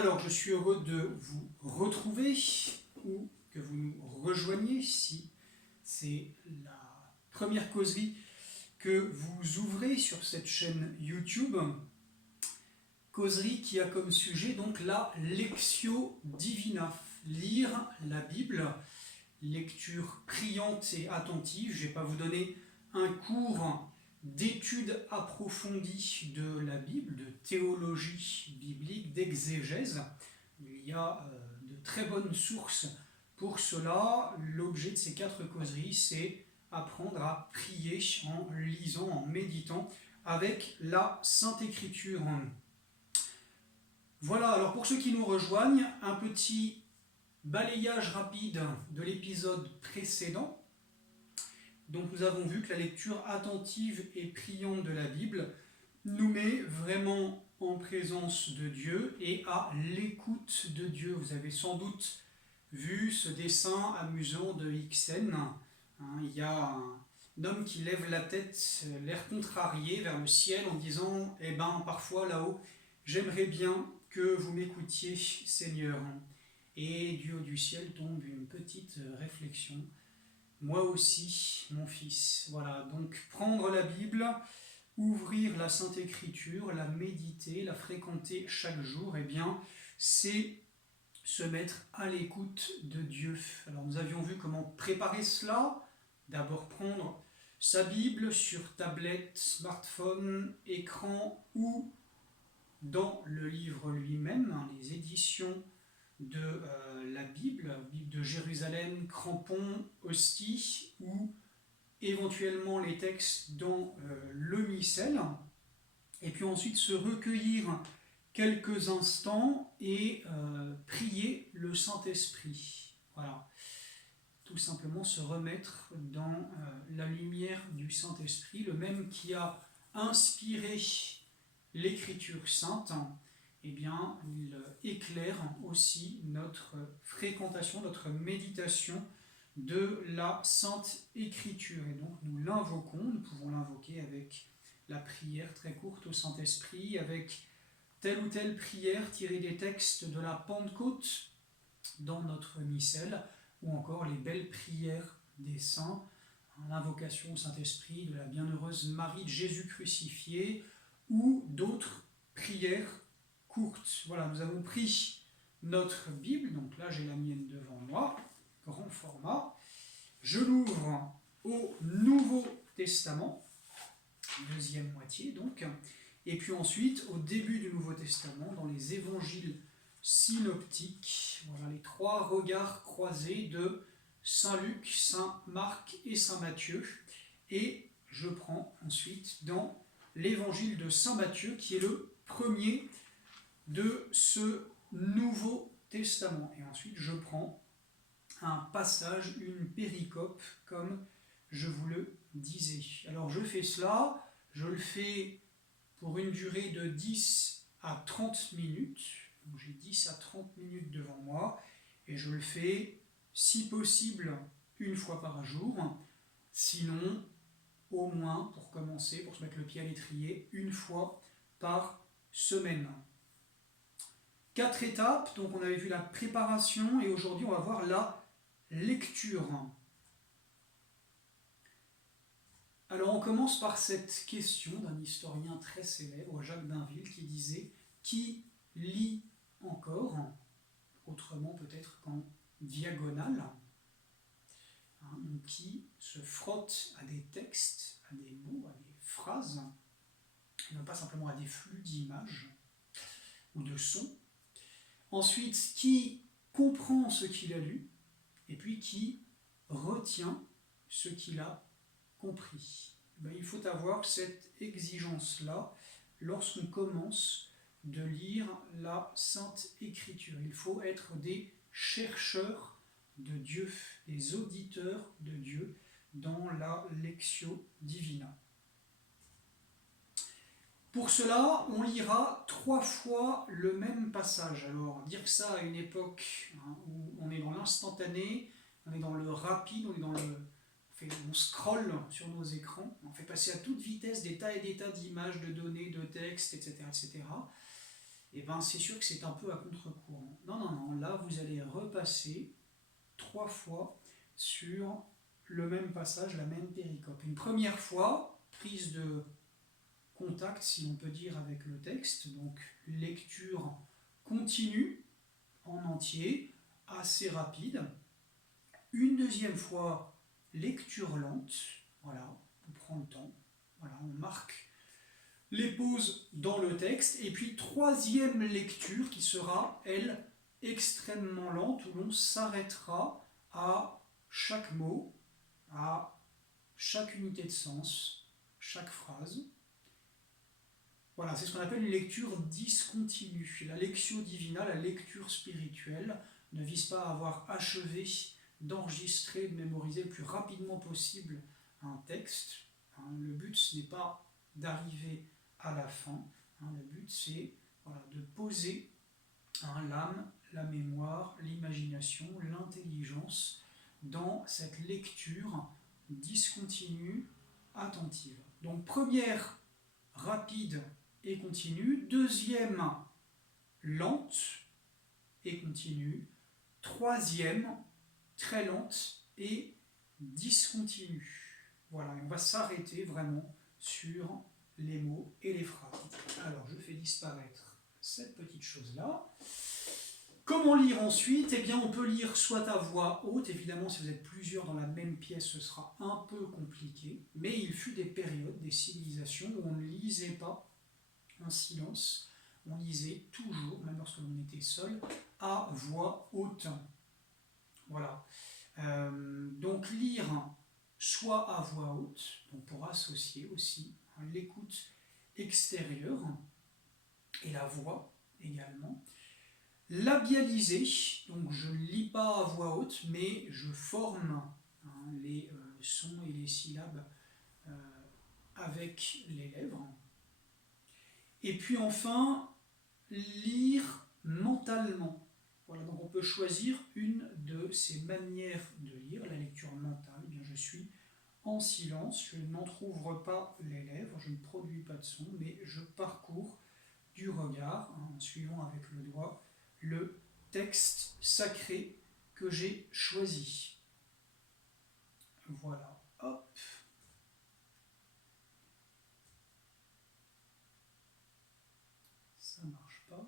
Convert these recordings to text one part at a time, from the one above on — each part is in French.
Alors, je suis heureux de vous retrouver ou que vous nous rejoigniez si c'est la première causerie que vous ouvrez sur cette chaîne YouTube. Causerie qui a comme sujet donc la Lectio Divina, lire la Bible, lecture priante et attentive. Je ne vais pas vous donner un cours d'étude approfondie de la Bible, de théologie biblique, d'exégèse. Il y a de très bonnes sources pour cela. L'objet de ces 4 causeries, c'est apprendre à prier en lisant, en méditant avec la Sainte Écriture. Voilà, alors pour ceux qui nous rejoignent, un petit balayage rapide de l'épisode précédent. Donc nous avons vu que la lecture attentive et priante de la Bible nous met vraiment en présence de Dieu et à l'écoute de Dieu. Vous avez sans doute vu ce dessin amusant de Ibsen. Il y a un homme qui lève la tête, l'air contrarié vers le ciel en disant « Eh ben, parfois là-haut, j'aimerais bien que vous m'écoutiez, Seigneur. » Et du haut du ciel tombe une petite réflexion. Moi aussi, mon fils. Voilà, donc prendre la Bible, ouvrir la Sainte Écriture, la méditer, la fréquenter chaque jour, eh bien, c'est se mettre à l'écoute de Dieu. Alors nous avions vu comment préparer cela. D'abord prendre sa Bible sur tablette, smartphone, écran ou dans le livre lui-même, les éditions de la Bible de Jérusalem, Crampon, Hostie, ou éventuellement les textes dans le missel, et puis ensuite se recueillir quelques instants et prier le Saint-Esprit. Voilà. Tout simplement se remettre dans la lumière du Saint-Esprit, le même qui a inspiré l'Écriture sainte. Eh bien, il éclaire aussi notre fréquentation, notre méditation de la Sainte Écriture. Et donc, nous l'invoquons, nous pouvons l'invoquer avec la prière très courte au Saint-Esprit, avec telle ou telle prière tirée des textes de la Pentecôte dans notre missel, ou encore les belles prières des saints, l'invocation au Saint-Esprit de la bienheureuse Marie de Jésus crucifié, ou d'autres prières courte. Voilà, nous avons pris notre Bible, donc là j'ai la mienne devant moi, grand format. Je l'ouvre au Nouveau Testament, deuxième moitié donc, et puis ensuite au début du Nouveau Testament, dans les évangiles synoptiques, voilà les 3 regards croisés de Saint Luc, Saint Marc et Saint Matthieu, et je prends ensuite dans l'évangile de Saint Matthieu, qui est le premier de ce Nouveau Testament. Et ensuite, je prends un passage, une péricope, comme je vous le disais. Alors, je fais cela, je le fais pour une durée de 10 à 30 minutes. Donc, j'ai 10 à 30 minutes devant moi, et je le fais, si possible, une fois par jour. Sinon, au moins, pour commencer, pour se mettre le pied à l'étrier, une fois par semaine. 4 étapes, donc on avait vu la préparation et aujourd'hui on va voir la lecture. Alors on commence par cette question d'un historien très célèbre, Jacques d'Inville, qui disait « Qui lit encore ?» Autrement peut-être qu'en diagonale, qui se frotte à des textes, à des mots, à des phrases, et non pas simplement à des flux d'images ou de sons. Ensuite, qui comprend ce qu'il a lu, et puis qui retient ce qu'il a compris. Il faut avoir cette exigence-là lorsqu'on commence de lire la Sainte Écriture. Il faut être des chercheurs de Dieu, des auditeurs de Dieu dans la Lectio Divina. Pour cela, on lira 3 fois le même passage. Alors, dire ça à une époque où on est dans l'instantané, on est dans le rapide, on scrolle sur nos écrans, on fait passer à toute vitesse des tas et des tas d'images, de données, de textes, etc., etc. et ben c'est sûr que c'est un peu à contre-courant. Non, non, non, là vous allez repasser 3 fois sur le même passage, la même péricope. Une première fois, prise de contact, si l'on peut dire, avec le texte, donc lecture continue en entier, assez rapide. Une deuxième fois, lecture lente, voilà, on prend le temps, voilà, on marque les pauses dans le texte, et puis troisième lecture qui sera, elle, extrêmement lente, où l'on s'arrêtera à chaque mot, à chaque unité de sens, chaque phrase. Voilà, c'est ce qu'on appelle une lecture discontinue. La lectio divina, la lecture spirituelle, ne vise pas à avoir achevé d'enregistrer, de mémoriser le plus rapidement possible un texte. Le but, ce n'est pas d'arriver à la fin. Le but, c'est de poser l'âme, la mémoire, l'imagination, l'intelligence dans cette lecture discontinue, attentive. Donc première, rapide et continue. Deuxième, lente et continue. Troisième, très lente et discontinue. Voilà, on va s'arrêter vraiment sur les mots et les phrases. Alors, je fais disparaître cette petite chose-là. Comment lire ensuite? Eh bien, on peut lire soit à voix haute, évidemment, si vous êtes plusieurs dans la même pièce, ce sera un peu compliqué, mais il fut des périodes, des civilisations où on ne lisait pas en silence, on lisait toujours, même lorsque l'on était seul, à voix haute. Voilà. Donc lire soit à voix haute, on pourra associer aussi l'écoute extérieure et la voix également. Labialiser, donc je ne lis pas à voix haute, mais je forme les sons et les syllabes avec les lèvres. Et puis enfin, lire mentalement. Voilà, donc on peut choisir une de ces manières de lire, la lecture mentale. Eh bien, je suis en silence, je n'entrouvre pas les lèvres, je ne produis pas de son, mais je parcours du regard, en suivant avec le doigt, le texte sacré que j'ai choisi. Voilà, hop. Ça ne marche pas.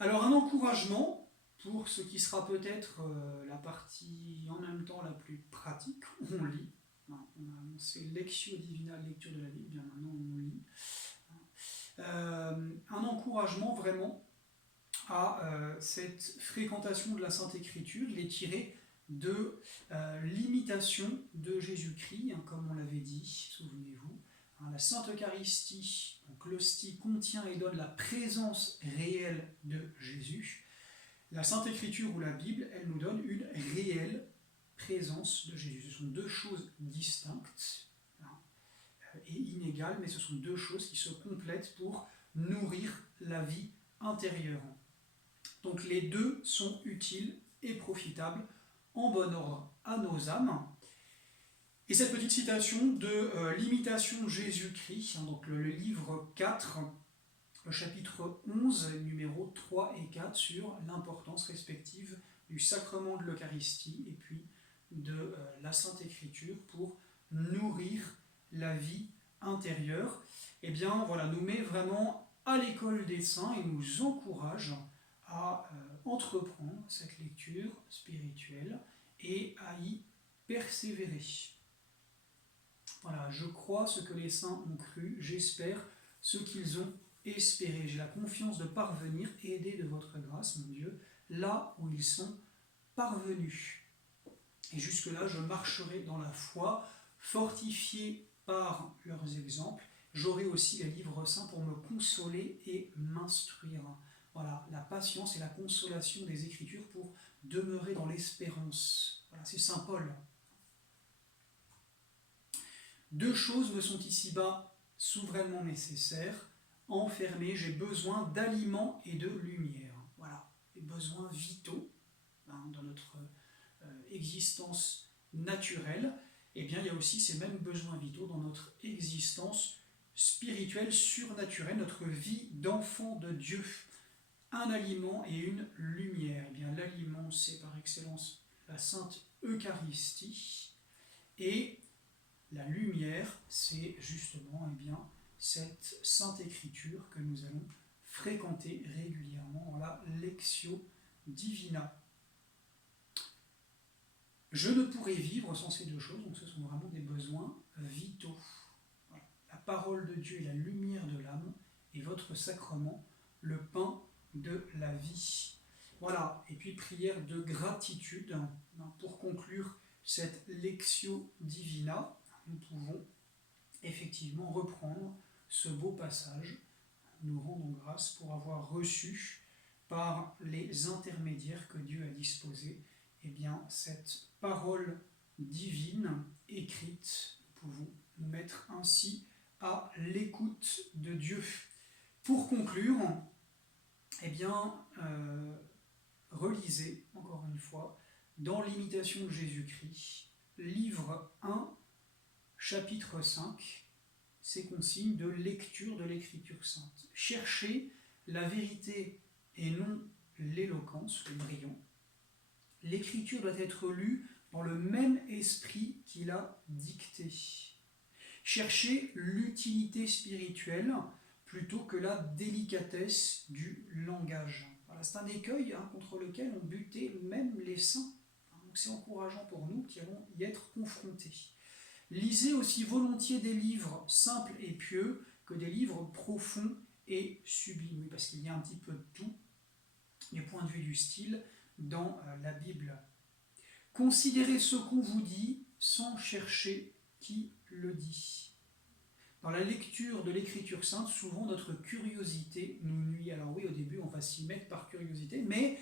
Alors un encouragement, pour ce qui sera peut-être la partie en même temps la plus pratique, on lit. On a annoncé Lectio Divina, lecture de la Bible, bien maintenant on lit. Un encouragement vraiment à cette fréquentation de la Sainte Écriture. Il est tiré de l'imitation de Jésus-Christ, comme on l'avait dit, souvenez-vous. La Sainte Eucharistie, donc l'hostie, contient et donne la présence réelle de Jésus. La Sainte Écriture ou la Bible, elle nous donne une réelle présence de Jésus. Ce sont deux choses distinctes et inégales, mais ce sont deux choses qui se complètent pour nourrir la vie intérieure. Donc les deux sont utiles et profitables en bon ordre à nos âmes. Et cette petite citation de l'imitation de Jésus-Christ, donc le livre 4, le chapitre 11, numéros 3 et 4, sur l'importance respective du sacrement de l'Eucharistie et puis de la Sainte Écriture pour nourrir la vie intérieure, eh bien voilà, nous met vraiment à l'école des saints et nous encourage à entreprendre cette lecture spirituelle et à y persévérer. Voilà, je crois ce que les saints ont cru, j'espère ce qu'ils ont espéré. J'ai la confiance de parvenir, aidé de votre grâce, mon Dieu, là où ils sont parvenus. Et jusque-là, je marcherai dans la foi, fortifié par leurs exemples. J'aurai aussi les livres saints pour me consoler et m'instruire. Voilà, la patience et la consolation des Écritures pour demeurer dans l'espérance. Voilà, c'est saint Paul. Deux choses me sont ici-bas souverainement nécessaires. Enfermé, j'ai besoin d'aliments et de lumière. Voilà, les besoins vitaux dans notre existence naturelle. Eh bien, il y a aussi ces mêmes besoins vitaux dans notre existence spirituelle, surnaturelle, notre vie d'enfant de Dieu. Un aliment et une lumière. Eh bien, l'aliment, c'est par excellence la Sainte Eucharistie. Et la lumière, c'est justement cette Sainte Écriture que nous allons fréquenter régulièrement dans la Lectio Divina. Je ne pourrais vivre sans ces deux choses, donc ce sont vraiment des besoins vitaux. Voilà. La parole de Dieu est la lumière de l'âme, et votre sacrement, le pain de la vie. Voilà, et puis prière de gratitude. Pour conclure cette Lectio Divina, nous pouvons effectivement reprendre ce beau passage. Nous rendons grâce pour avoir reçu par les intermédiaires que Dieu a disposés cette parole divine écrite. Nous pouvons nous mettre ainsi à l'écoute de Dieu. Pour conclure, relisez encore une fois dans l'imitation de Jésus-Christ, livre 1, chapitre 5, ces consignes de lecture de l'Écriture sainte. Cherchez la vérité et non l'éloquence, le brillant. L'Écriture doit être lue dans le même esprit qu'il a dicté. Cherchez l'utilité spirituelle plutôt que la délicatesse du langage. Voilà, c'est un écueil contre lequel ont buté même les saints. Donc c'est encourageant pour nous qui allons y être confrontés. Lisez aussi volontiers des livres simples et pieux que des livres profonds et sublimes, parce qu'il y a un petit peu de tout, du point de vue du style, dans la Bible. Considérez ce qu'on vous dit sans chercher qui le dit. Dans la lecture de l'Écriture sainte, souvent notre curiosité nous nuit. Alors oui, au début, on va s'y mettre par curiosité, mais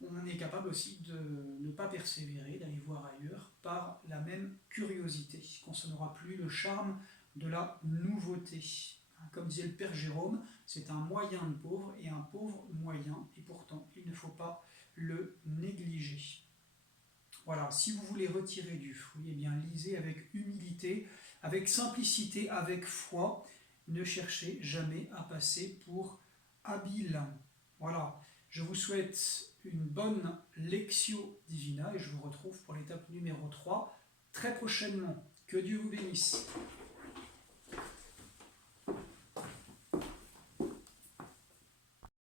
on est capable aussi de ne pas persévérer, d'aller voir ailleurs par la même curiosité, quand ça n'aura plus le charme de la nouveauté. Comme disait le Père Jérôme, c'est un moyen de pauvre et un pauvre moyen, et pourtant il ne faut pas le négliger. Voilà, si vous voulez retirer du fruit, lisez avec humilité, avec simplicité, avec foi. Ne cherchez jamais à passer pour habile. Voilà, je vous souhaite une bonne Lectio Divina et je vous retrouve pour l'étape numéro 3 très prochainement. Que Dieu vous bénisse.